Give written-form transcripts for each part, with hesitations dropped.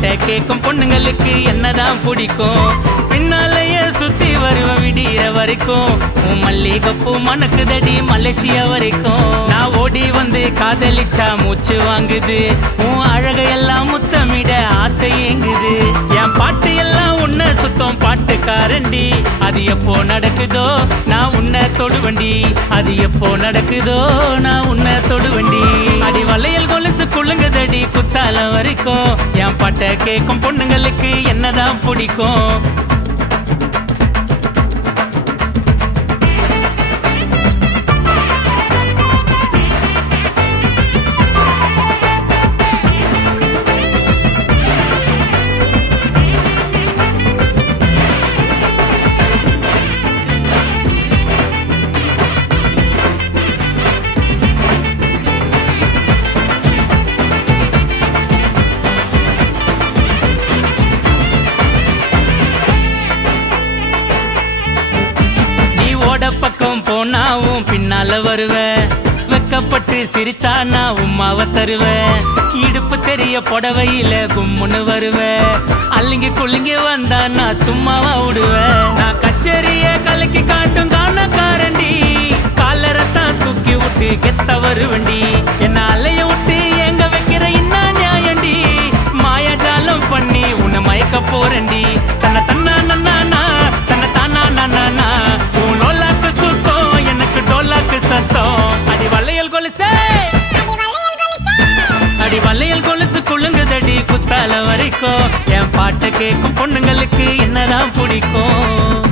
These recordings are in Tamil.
பாட்டை கேட்கும் பொண்ணுங்களுக்கு என்னதான் பிடிக்கும். பின்னாலேயே சுத்தி வருவ விடிய வரைக்கும். உன் மல்லிகைப்பூ மணக்குதடி மலேசியா வரைக்கும். நான் ஓடி வந்து காதலிச்சா மூச்சு வாங்குது. உன் அழகையெல்லாம் முத்தமிட ஆசை ஏங்குது. என் பாட்டு எல்லாம் உன்னை சுத்தம் பாட்டுக்காரண்டி. அது எப்போ நடக்குதோ நான் உன்னை தொடுவண்டி. அது எப்போ நடக்குதோ நான் உன்னை தொடுவண்டி. அடி வளையல் கொலுசு குலுங்குதடி குத்தால வரைக்கும். என் பாட்டை கேட்கும் பொண்ணுங்களுக்கு என்னதான் பிடிக்கும். பக்கம் போனாவும் பின்னால வருவேன். வெக்கப்பட்டு சிரிச்சா நான் உம்மாவ தருவேன். இடுப்பு தெரிய புடவையில கும்முன்னு வருவேன். அள்ளிங்கி குள்ளிங்கி வந்தா நான் சும்மாவா விடுவேன். நான் கச்சேரிய கலக்கி காட்டும் காணக்காரண்டி. காலரத்தான் தூக்கி விட்டு கெத்த வருவண்டி. என்ன அலைய விட்டு எங்க வைக்கிற இன்னா நியாயண்டி. மாயாஜாலம் பண்ணி உன்னை மயக்க போறண்டி. தன்னை தன்னா நன்னா தன்னை தானா நன்னா. அடி வளையல் கொலுசே அடி வளையல் கொலுசு குலுங்குதடி குத்தால வரைக்கும். என் பாட்டை கேட்கும் பொண்ணுங்களுக்கு என்னதான் பிடிக்கும்.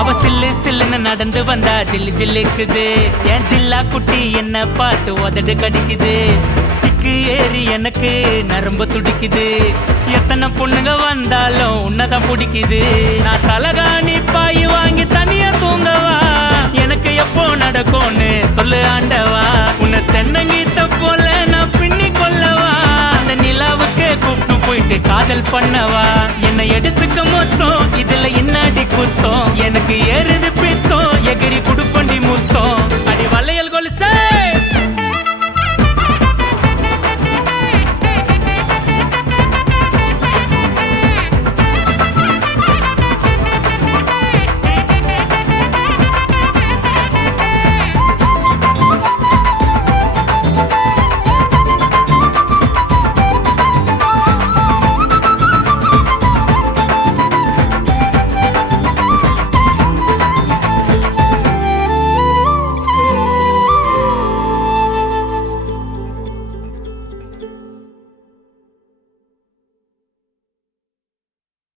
அவ சில்லு சில்லுன்னு நடந்து வந்தா ஜில்லு ஜில்லுக்குது. என் ஜில்லா குட்டி என்ன பார்த்து உதடு கடிக்குது. திக்கு ஏறி எனக்கு நரம்பு துடிக்குது. எத்தனை பொண்ணுங்க வந்தாலும் உன்னதான் பிடிக்குது. நான் தலகாணி பாய் வாங்கி தனியா தூங்கவா. எனக்கு எப்போ நடக்கும்னு சொல்லு ஆண்டவா. உன்னை தென்னங்கீத்த போல நான் பின்னி கொள்ளவா. அந்த நிலாவுக்கு கூப்பிட்டு போயிட்டு காதல் பண்ணவா. என்னை எடுத்துக்க மொத்தம் இதுல என்னடி குத்தம்.